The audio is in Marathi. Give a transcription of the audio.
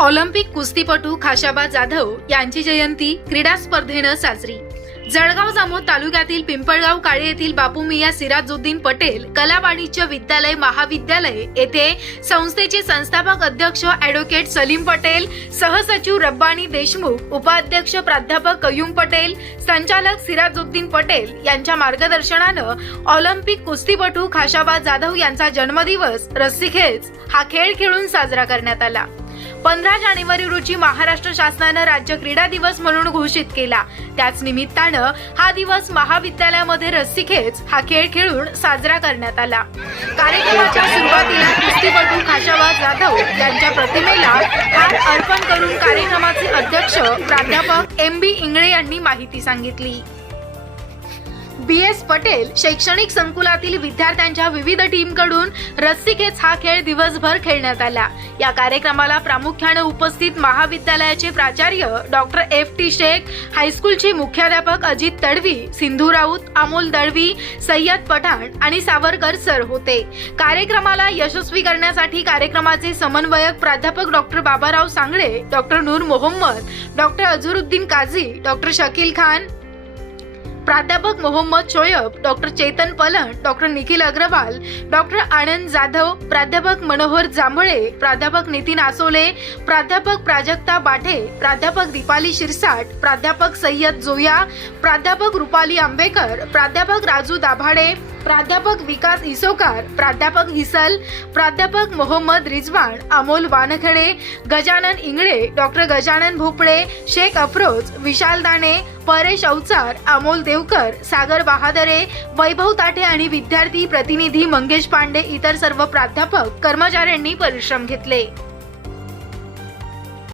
ऑलिम्पिक कुस्तीपटू खाशाबा जाधव यांची जयंती क्रीडा स्पर्धेनं साजरी. जळगाव जामोद तालुक्यातील पिंपळगाव काळे येथील बापू मिया सिराजुद्दीन पटेल कला वाणिज्य विद्यालय महाविद्यालय येथे संस्थेचे संस्थापक अध्यक्ष अॅडव्होकेट सलीम पटेल सहसचिव रब्बानी देशमुख उपाध्यक्ष प्राध्यापक कयूम पटेल संचालक सिराजुद्दीन पटेल यांच्या मार्गदर्शनानं ऑलिम्पिक कुस्तीपटू खाशाबा जाधव यांचा जन्मदिवस रस्सीखेच हा खेळ खेळून साजरा करण्यात आला. पंधरा जानेवारी रोजी महाराष्ट्र शासनानं राज्य क्रीडा दिवस म्हणून घोषित केला. त्याच निमित्तानं हा दिवस महाविद्यालयामध्ये रस्सीखेच हा खेळ खेळून साजरा करण्यात आला. कार्यक्रमाच्या सुरुवातीला कुस्तीपटू खाशाबा जाधव यांच्या प्रतिमेला हार अर्पण करून कार्यक्रमाचे अध्यक्ष प्राध्यापक एम बी इंगळे यांनी माहिती सांगितली. बी एस पटेल शैक्षणिक संकुलातील विद्यार्थ्यांच्या विविध टीमकडून रस्सीखेच हा खेळ दिवसभर खेळण्यात आला. या कार्यक्रमाला प्रामुख्याने उपस्थित महाविद्यालयाचे प्राचार्य डॉक्टर एफ टी शेख हायस्कूलचे मुख्याध्यापक अजित तडवी सिंधू राऊत अमोल दळवी सय्यद पठाण आणि सावरकर सर होते. कार्यक्रमाला यशस्वी करण्यासाठी कार्यक्रमाचे समन्वयक प्राध्यापक doctor Babarao Sangle doctor Noor Mohammad doctor Azharuddin Kazi doctor Shakeel Khan प्राध्यापक Mohammad Shoaib doctor Chetan Palan doctor Nikhil Agarwal doctor Anand Jadhav प्राध्यापक मनोहर जांभळे प्राध्यापक नितीन आसोले प्राध्यापक प्राजक्ता बाठे प्राध्यापक दीपाली शिरसाट प्राध्यापक सय्यद जोया प्राध्यापक रुपाली आंबेकर प्राध्यापक राजू दाभाडे प्राध्यापक विकास इसोकार प्राध्यापक हिसल प्राध्यापक मोहम्मद रिजवान अमोल वानखडे गजानन इंगळे डॉक्टर गजानन भोपळे शेख अफरोज विशाल दाणे परेश अवचार अमोल देवकर सागर बहादरे वैभव ताठे आणि विद्यार्थी प्रतिनिधी मंगेश पांडे इतर सर्व प्राध्यापक कर्मचाऱ्यांनी परिश्रम घेतले.